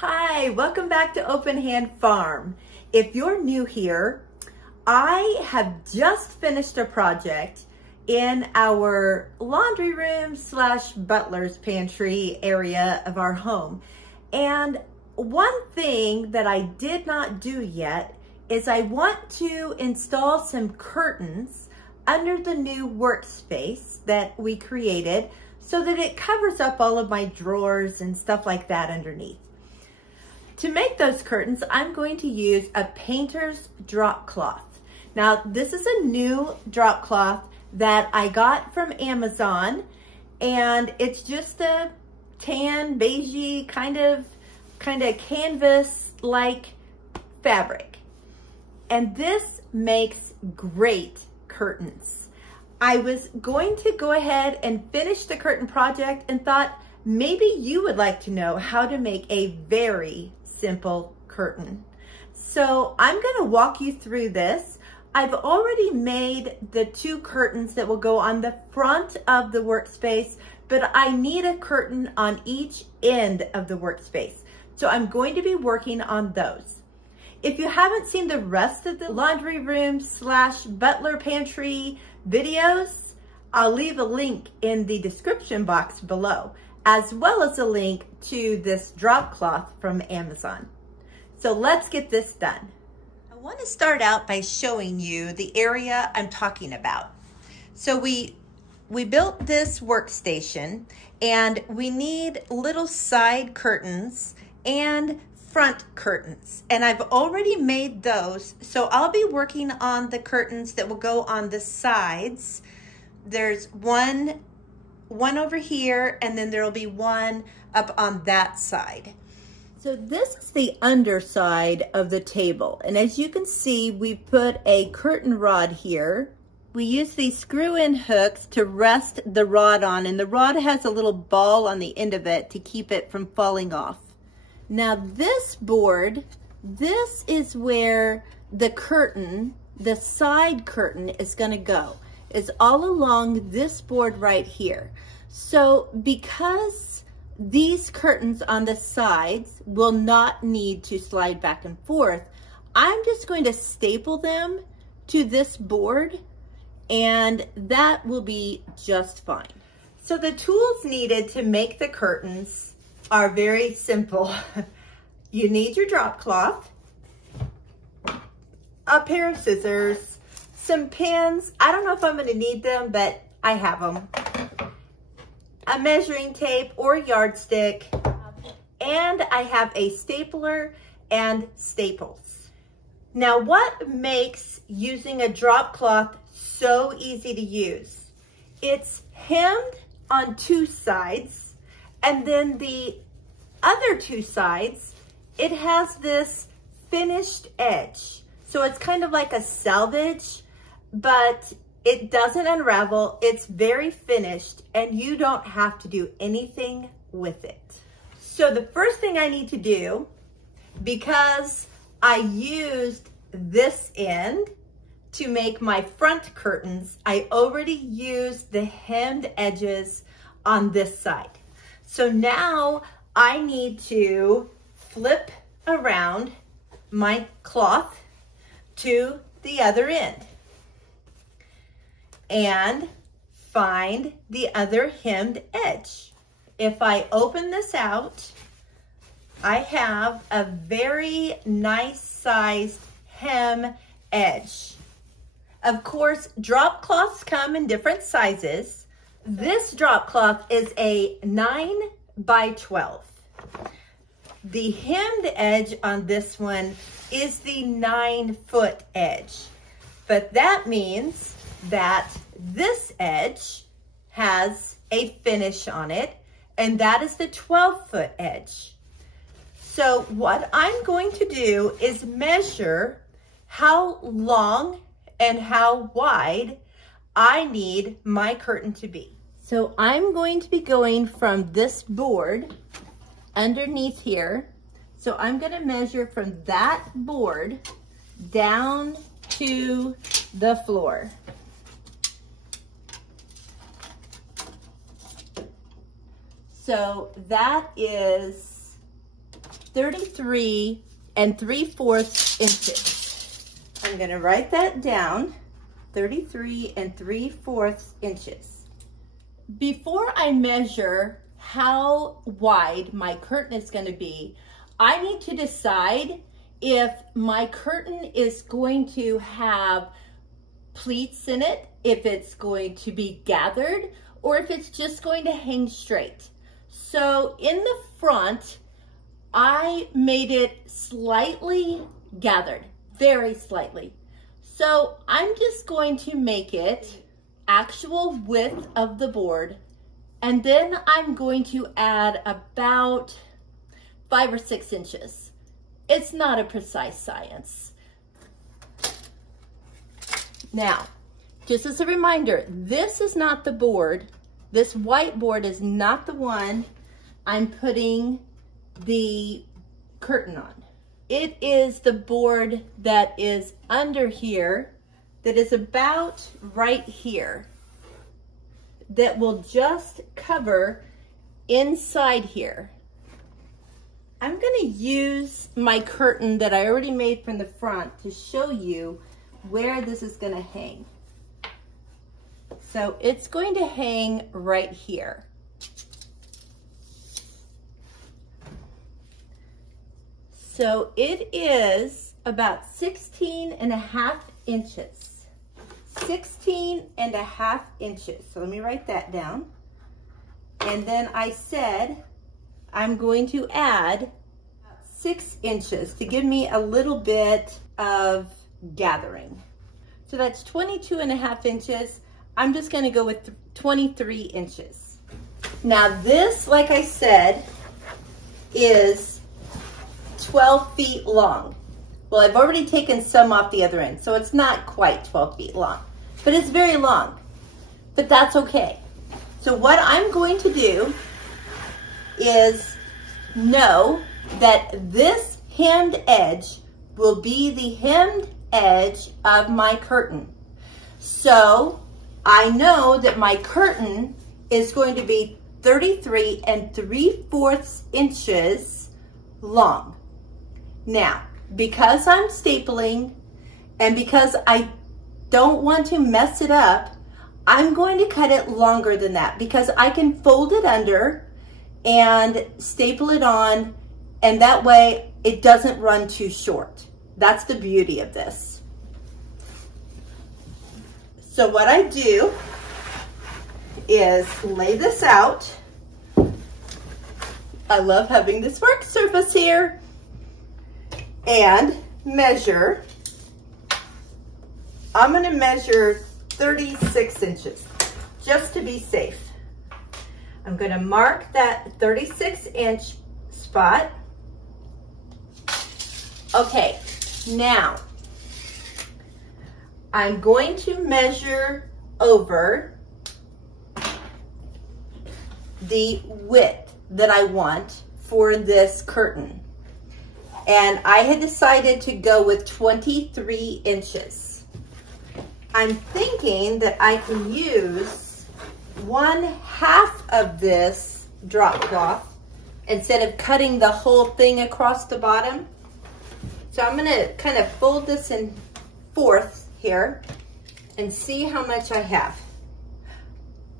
Hi, welcome back to Open Hand Farm. If you're new here, I have just finished a project in our laundry room slash butler's pantry area of our home. And one thing that I did not do yet is I want to install some curtains under the new workspace that we created so that it covers up all of my drawers and stuff like that underneath. To make those curtains, I'm going to use a painter's drop cloth. Now, this is a new drop cloth that I got from Amazon, and it's just a tan, beigey, kind of canvas-like fabric. And this makes great curtains. I was going to go ahead and finish the curtain project and thought maybe you would like to know how to make a very simple curtain. So I'm going to walk you through this. I've already made the two curtains that will go on the front of the workspace, but I need a curtain on each end of the workspace. So I'm going to be working on those. If you haven't seen the rest of the laundry room slash butler pantry videos, I'll leave a link in the description box below, as well as a link to this drop cloth from Amazon. So let's get this done. I want to start out by showing you the area I'm talking about. So we built this workstation, and we need little side curtains and front curtains. And I've already made those, so I'll be working on the curtains that will go on the sides. There's one over here, and then there'll be one up on that side. So this is the underside of the table. And as you can see, we put a curtain rod here. We use these screw-in hooks to rest the rod on, and the rod has a little ball on the end of it to keep it from falling off. Now this board, this is where the curtain, the side curtain is gonna go. Is all along this board right here. So because these curtains on the sides will not need to slide back and forth, I'm just going to staple them to this board, and that will be just fine. So the tools needed to make the curtains are very simple. You need your drop cloth, a pair of scissors, some pins. I don't know if I'm going to need them, but I have them. A measuring tape or yardstick, and I have a stapler and staples. Now, what makes using a drop cloth so easy to use? It's hemmed on two sides, and then the other two sides, it has this finished edge. So it's kind of like a selvage, but it doesn't unravel. It's very finished, and you don't have to do anything with it. So the first thing I need to do, because I used this end to make my front curtains, I already used the hemmed edges on this side. So now I need to flip around my cloth to the other end and find the other hemmed edge. If I open this out, I have a very nice sized hem edge. Of course, drop cloths come in different sizes. This drop cloth is a 9 by 12. The hemmed edge on this one is the 9-foot edge, but that means that this edge has a finish on it, and that is the 12-foot edge. So what I'm going to do is measure how long and how wide I need my curtain to be. So I'm going to be going from this board underneath here. So I'm going to measure from that board down to the floor. So that is 33 3/4 inches. I'm gonna write that down, 33 3/4 inches. Before I measure how wide my curtain is gonna be, I need to decide if my curtain is going to have pleats in it, if it's going to be gathered, or if it's just going to hang straight. So in the front, I made it slightly gathered, very slightly. So I'm just going to make it actual width of the board, and then I'm going to add about 5 or 6 inches. It's not a precise science. Now, just as a reminder, this is not the board. This white board is not the one I'm putting the curtain on. It is the board that is under here, that is about right here, that will just cover inside here. I'm gonna use my curtain that I already made from the front to show you where this is gonna hang. So it's going to hang right here. So it is about 16.5 inches. 16.5 inches. So let me write that down. And then I said I'm going to add 6 inches to give me a little bit of gathering. So that's 22.5 inches. I'm just gonna go with 23 inches. Now this, like I said, is 12 feet long. Well, I've already taken some off the other end, so it's not quite 12 feet long, but it's very long, but that's okay. So what I'm going to do is know that this hemmed edge will be the hemmed edge of my curtain. So I know that my curtain is going to be 33 3/4 inches long. Now, because I'm stapling and because I don't want to mess it up, I'm going to cut it longer than that because I can fold it under and staple it on, and that way it doesn't run too short. That's the beauty of this. So what I do is lay this out. I love having this work surface here, and measure. I'm gonna measure 36 inches just to be safe. I'm gonna mark that 36-inch spot. Okay, now I'm going to measure over the width that I want for this curtain. And I had decided to go with 23 inches. I'm thinking that I can use 1/2 of this drop cloth instead of cutting the whole thing across the bottom. So I'm gonna kind of fold this in fourths here and see how much I have.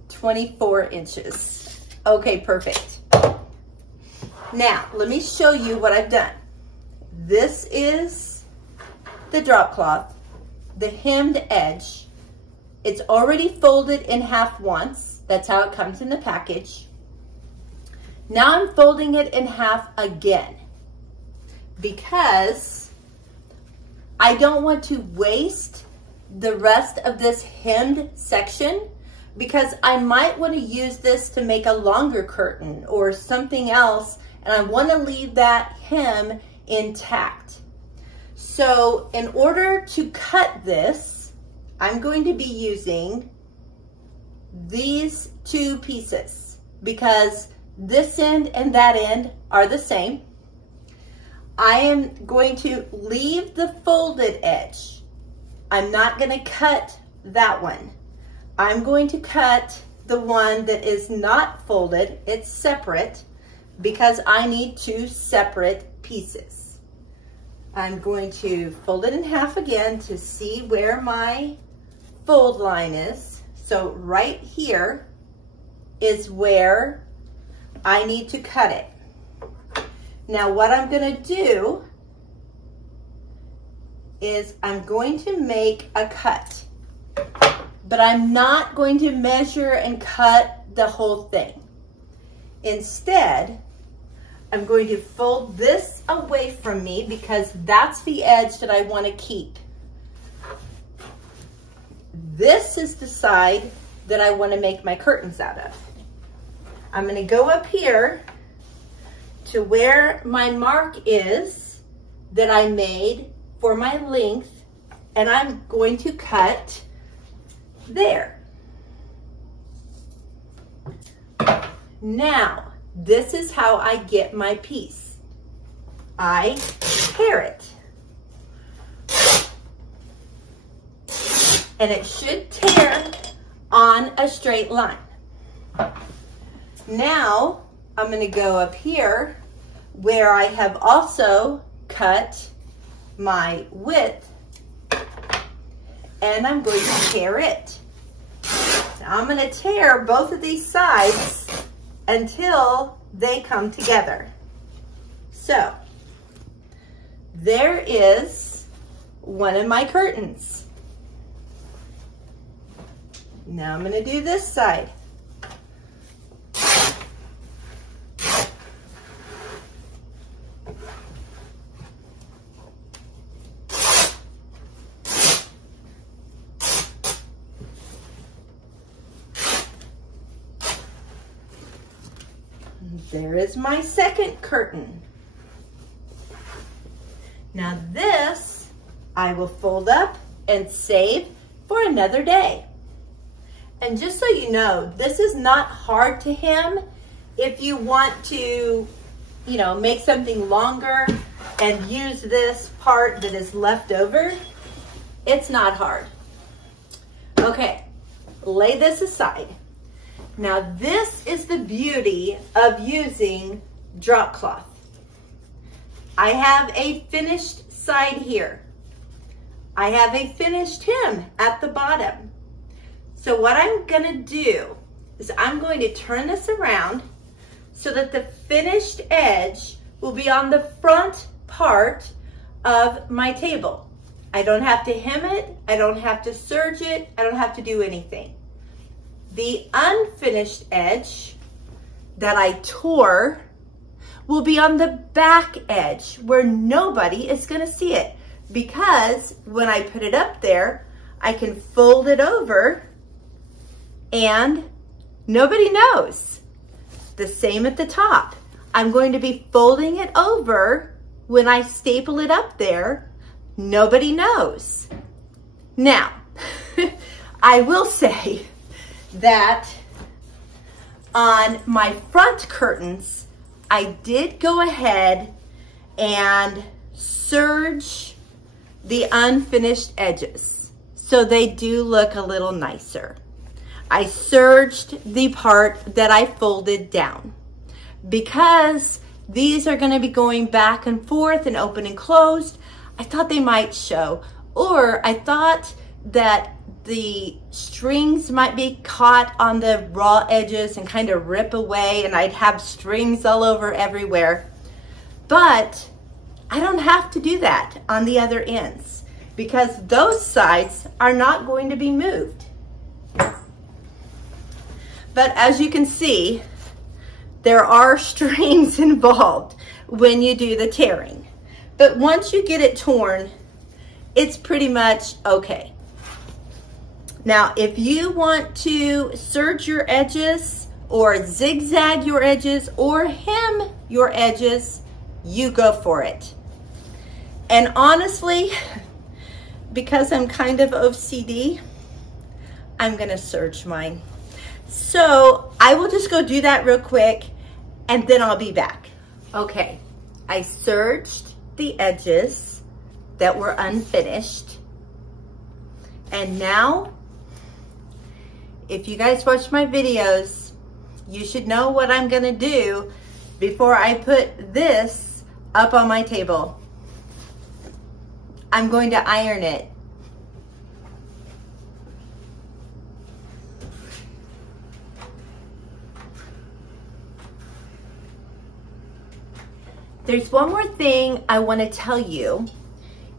24 inches. Okay, perfect. Now, let me show you what I've done. This is the drop cloth, the hemmed edge. It's already folded in half once. That's how it comes in the package. Now I'm folding it in half again because I don't want to waste the rest of this hemmed section, because I might want to use this to make a longer curtain or something else, and I want to leave that hem intact. So in order to cut this, I'm going to be using these two pieces because this end and that end are the same. I am going to leave the folded edge. I'm not going to cut that one. I'm going to cut the one that is not folded. It's separate because I need two separate pieces. I'm going to fold it in half again to see where my fold line is. So right here is where I need to cut it. Now what I'm gonna do is I'm going to make a cut, but I'm not going to measure and cut the whole thing. Instead, I'm going to fold this away from me because that's the edge that I want to keep. This is the side that I want to make my curtains out of. I'm going to go up here to where my mark is that I made for my length, and I'm going to cut there. Now, this is how I get my piece. I tear it. And it should tear on a straight line. Now, I'm going to go up here where I have also cut my width, and I'm going to tear it. Now, I'm going to tear both of these sides until they come together. So, there is one of my curtains. Now I'm going to do this side. There is my second curtain. Now this I will fold up and save for another day. And just so you know, this is not hard to hem. If you want to, make something longer and use this part that is left over, it's not hard. Okay, lay this aside. Now this is the beauty of using drop cloth. I have a finished side here. I have a finished hem at the bottom. So what I'm gonna do is I'm going to turn this around so that the finished edge will be on the front part of my table. I don't have to hem it, I don't have to serge it, I don't have to do anything. The unfinished edge that I tore will be on the back edge where nobody is gonna see it, because when I put it up there, I can fold it over and nobody knows. The same at the top. I'm going to be folding it over when I staple it up there. Nobody knows. Now, I will say that on my front curtains, I did go ahead and serge the unfinished edges, so they do look a little nicer. I serged the part that I folded down because these are going to be going back and forth and open and closed. I thought they might show, or I thought that the strings might be caught on the raw edges and kind of rip away, and I'd have strings all over everywhere. But I don't have to do that on the other ends because those sides are not going to be moved. But as you can see, there are strings involved when you do the tearing. But once you get it torn, it's pretty much okay. Now, if you want to serge your edges or zigzag your edges or hem your edges, you go for it. And honestly, because I'm kind of OCD, I'm gonna serge mine. So I will just go do that real quick and then I'll be back. Okay, I serged the edges that were unfinished. And now, if you guys watch my videos, you should know what I'm gonna do before I put this up on my table. I'm going to iron it. There's one more thing I want to tell you.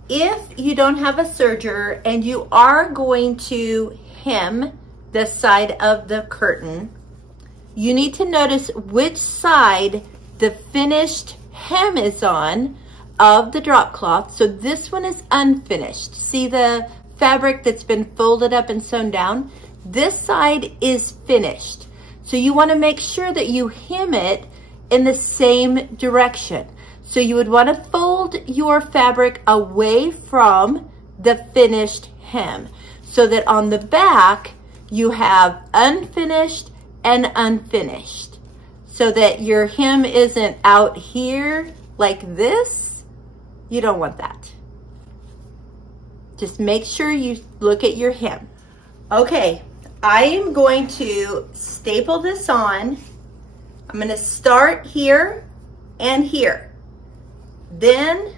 If you don't have a serger and you are going to hem the side of the curtain, you need to notice which side the finished hem is on of the drop cloth. So this one is unfinished. See the fabric that's been folded up and sewn down? This side is finished. So you want to make sure that you hem it in the same direction. So you would want to fold your fabric away from the finished hem so that on the back you have unfinished and unfinished, so that your hem isn't out here like this. You don't want that. Just make sure you look at your hem. Okay, I am going to staple this on. I'm going to start here and here. Then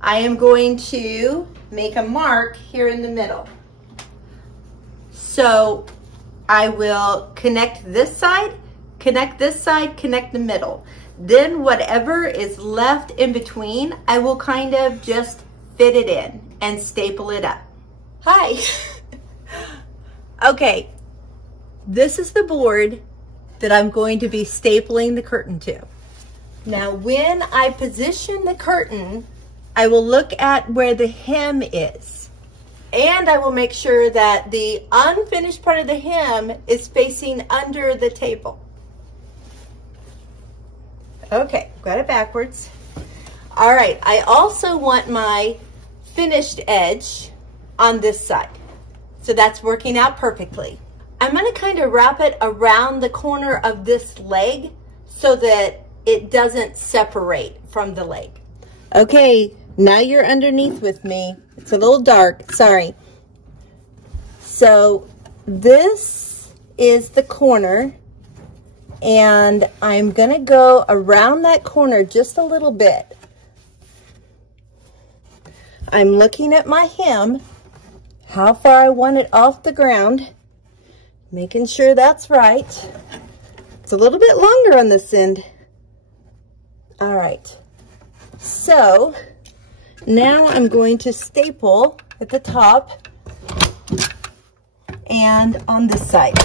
I am going to make a mark here in the middle. So I will connect this side, connect this side, connect the middle. Then whatever is left in between, I will kind of just fit it in and staple it up. Hi. Okay, this is the board that I'm going to be stapling the curtain to. Now, when I position the curtain, I will look at where the hem is, and I will make sure that the unfinished part of the hem is facing under the table. Okay, got it backwards. All right, I also want my finished edge on this side. So that's working out perfectly. I'm gonna kind of wrap it around the corner of this leg so that it doesn't separate from the leg. Okay, now you're underneath with me. It's a little dark, sorry. So this is the corner, and I'm gonna go around that corner just a little bit. I'm looking at my hem, how far I want it off the ground, making sure that's right. It's a little bit longer on this end. All right, so now I'm going to staple at the top and on this side.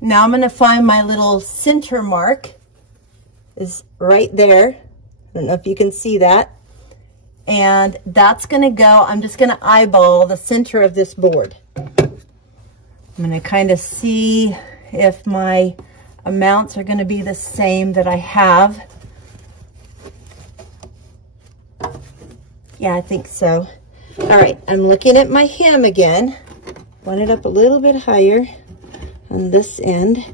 Now I'm going to find my little center mark is right there. I don't know if you can see that. And that's going to go, I'm just going to eyeball the center of this board. I'm going to kind of see if my amounts are going to be the same that I have. Yeah, I think so. All right, I'm looking at my hem again. Want it up a little bit higher on this end.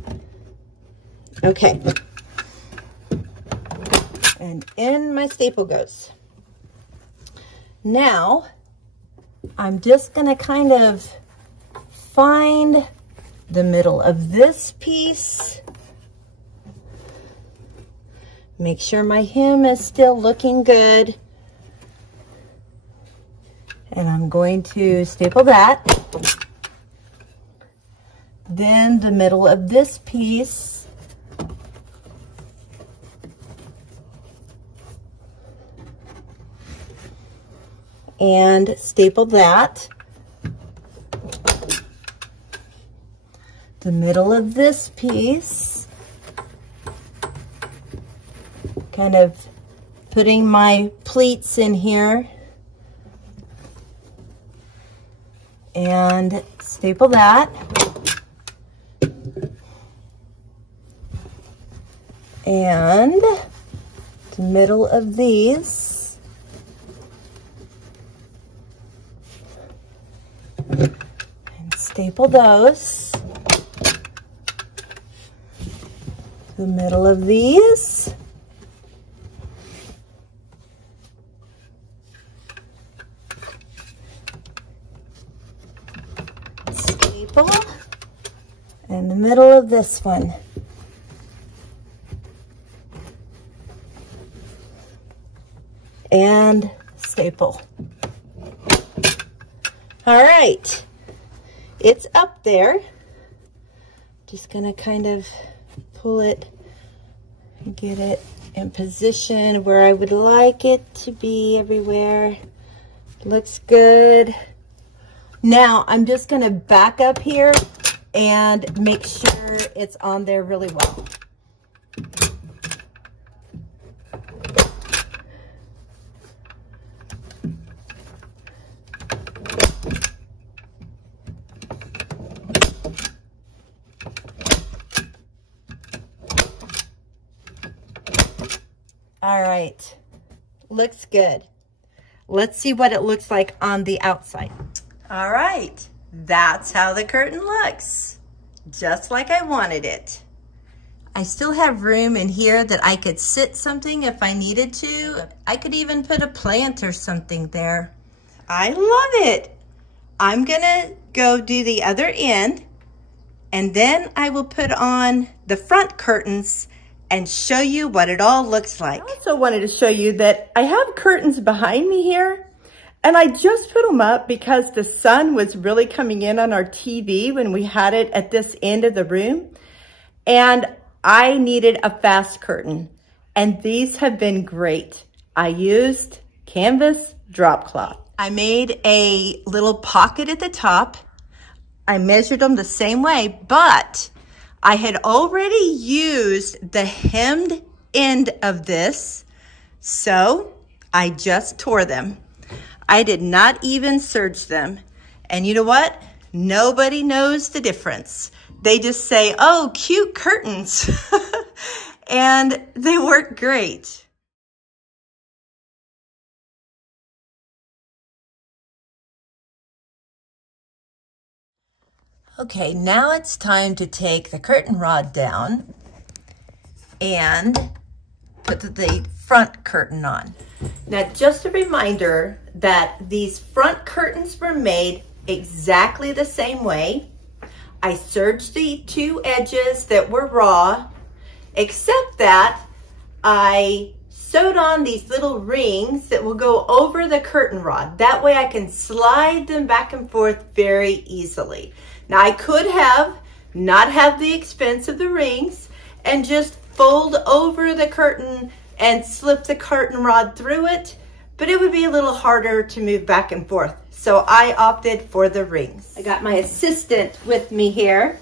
Okay. And in my staple goes. Now, I'm just gonna kind of find the middle of this piece. Make sure my hem is still looking good. And I'm going to staple that. Then the middle of this piece. And staple that. The middle of this piece. Kind of putting my pleats in here. And staple that. And the middle of these. And staple those. The middle of these. And the middle of this one. and staple. All right, it's up there. Just gonna kind of pull it and get it in position where I would like it to be everywhere. Looks good. Now I'm just gonna back up here and make sure it's on there really well. All right, looks good. Let's see what it looks like on the outside. All right, that's how the curtain looks, just like I wanted it. I still have room in here that I could sit something if I needed to. I could even put a plant or something there. I love it. I'm gonna go do the other end, and then I will put on the front curtains and show you what it all looks like. I also wanted to show you that I have curtains behind me here, and I just put them up because the sun was really coming in on our TV when we had it at this end of the room, and I needed a fast curtain, and these have been great. I used canvas drop cloth. I made a little pocket at the top. I measured them the same way, but I had already used the hemmed end of this, so I just tore them. I did not even serge them. And you know what? Nobody knows the difference. They just say, oh, cute curtains. And they work great. Okay, now it's time to take the curtain rod down and put the front curtain on. Now, just a reminder that these front curtains were made exactly the same way. I serged the two edges that were raw, except that I sewed on these little rings that will go over the curtain rod. That way I can slide them back and forth very easily. Now, I could have not have the expense of the rings and just fold over the curtain and slip the curtain rod through it, but it would be a little harder to move back and forth. So I opted for the rings. I got my assistant with me here.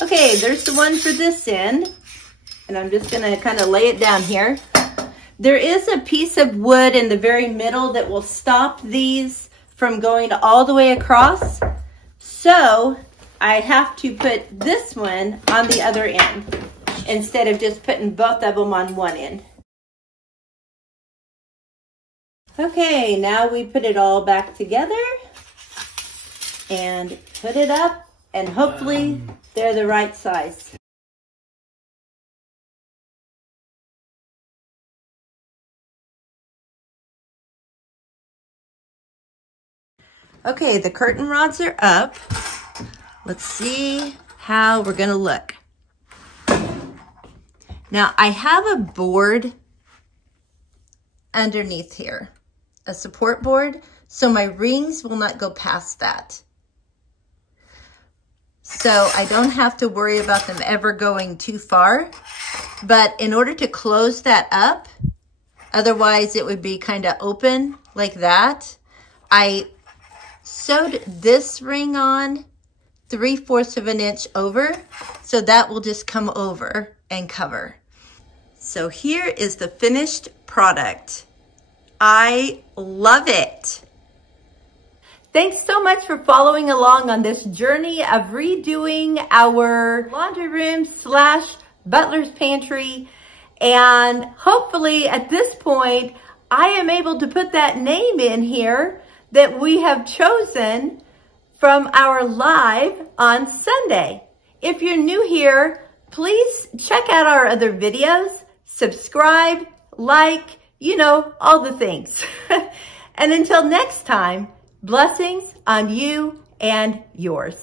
Okay, there's the one for this end, and I'm just gonna kind of lay it down here. There is a piece of wood in the very middle that will stop these from going all the way across. So I have to put this one on the other end instead of just putting both of them on one end. Okay, now we put it all back together and put it up, and hopefully they're the right size. Okay, the curtain rods are up. Let's see how we're gonna look. Now, I have a board underneath here, a support board, so my rings will not go past that. So I don't have to worry about them ever going too far. But in order to close that up, otherwise it would be kind of open like that, I sewed this ring on 3/4 of an inch over, so that will just come over and cover. So here is the finished product. I love it. Thanks so much for following along on this journey of redoing our laundry room / butler's pantry. And hopefully at this point, I am able to put that name in here that we have chosen from our live on Sunday. If you're new here, please check out our other videos, subscribe, like, you know, all the things. And until next time, blessings on you and yours.